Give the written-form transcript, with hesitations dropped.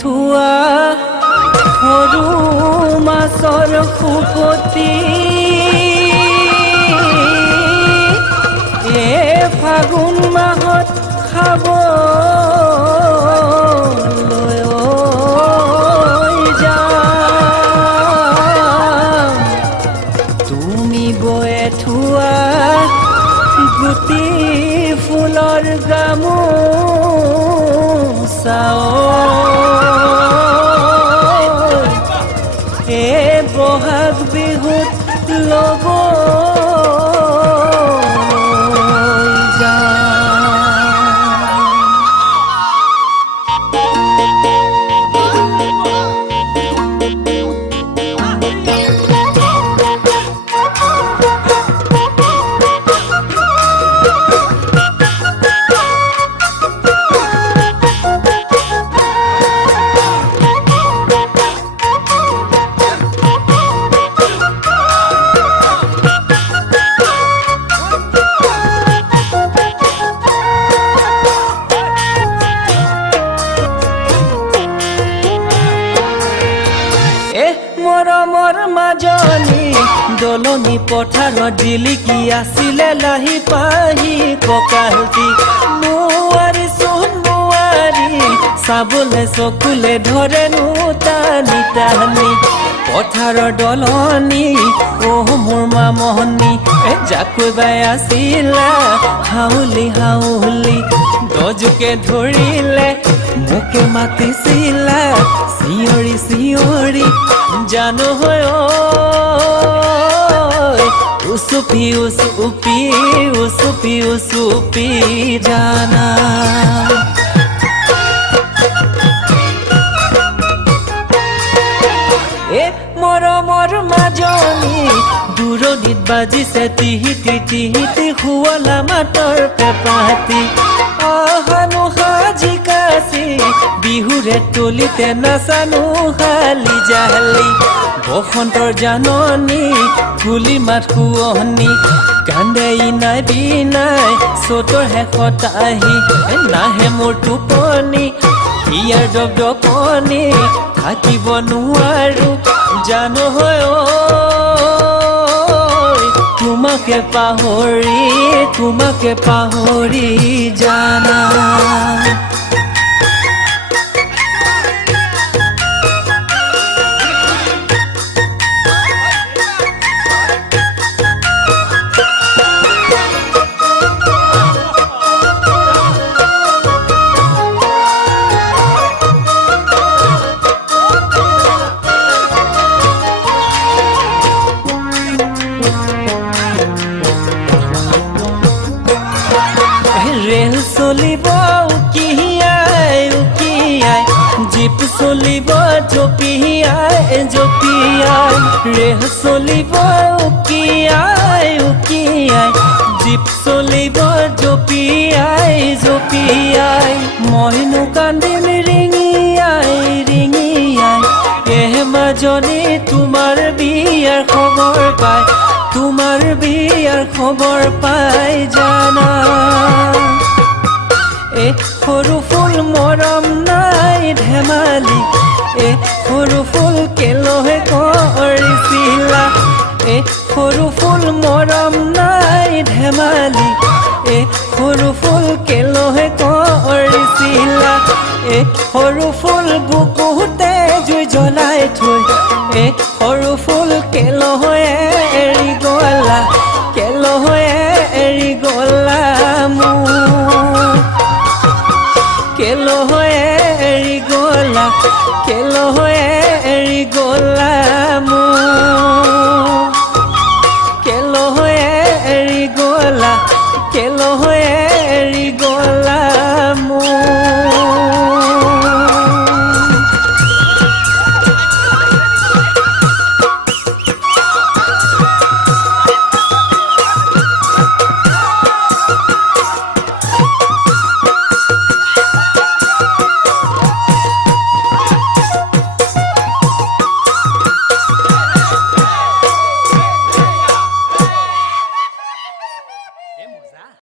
থোৱা সৰু মাছৰ সুপতি ফাগুন মাহত খাব তুমি বয়ে থোৱা গুটি ফুলৰ গামোচাও বহাগ বিহুত ল'ব মৰমৰ মাজনী দলনি পথাৰত জিলিকি আছিলে লাহি পাহি ককাহতি নোৱাৰি চাবলৈ চকুলে ধৰেনো টানি টানি পথাৰৰ দলনি মোৰ মামনি জাকৈ বাই আছিলা হাউলি হাউলি দজুকে ধৰিলে মোকে মাতিছিলা চিঞৰি চিঞৰি জানো হয় উচুপি উচুপি উচুপি উচুপি জানা মৰমৰ মাজনী দূৰণিত বাজিছে টিহিটি টিহিটি শুৱলা মাতৰ পেপাতি আহানো সাজিকাছি বিহুৰে তলিতে নাচানো শালি জালি বসন্তৰ জাননী কুলি মাত শুৱনি কান্দে ইনাই বিনাই চ'তৰ শেষত আহি নাহে মোৰ টোপনি ইয়াৰ দপদপনি থাকিব নোৱাৰো জানো হয় তোমাকে পাহৰি জানা ৰেল চলিব উকিয়াই উকিয়াই জীপ চলিব জপিয়াই জপিয়াই ৰেল চলিব উকিয়াই উকিয়াই জীপ চলিব জপিয়াই জপিয়াই মইনো কান্দিম ৰিঙিয়াই ৰিঙিয়াই মাজনী তোমাৰ বিয়াৰ খবৰ পাই তোমাৰ বিয়াৰ খবৰ পাই জানা সৰু ফুল মৰম নাই ধেমালি সৰু ফুল কেলহে কৰিছিলা সৰু ফুল মৰম নাই ধেমালি সৰু ফুল কেলহে কৰিছিলা সৰু ফুল বুকুতে জুই জ্বলাই থৈ সৰু ফুল কেলহে এৰি গলা কেলহে এৰি গলা মোক কেলহে এৰি গলা কেলহে এৰি গলা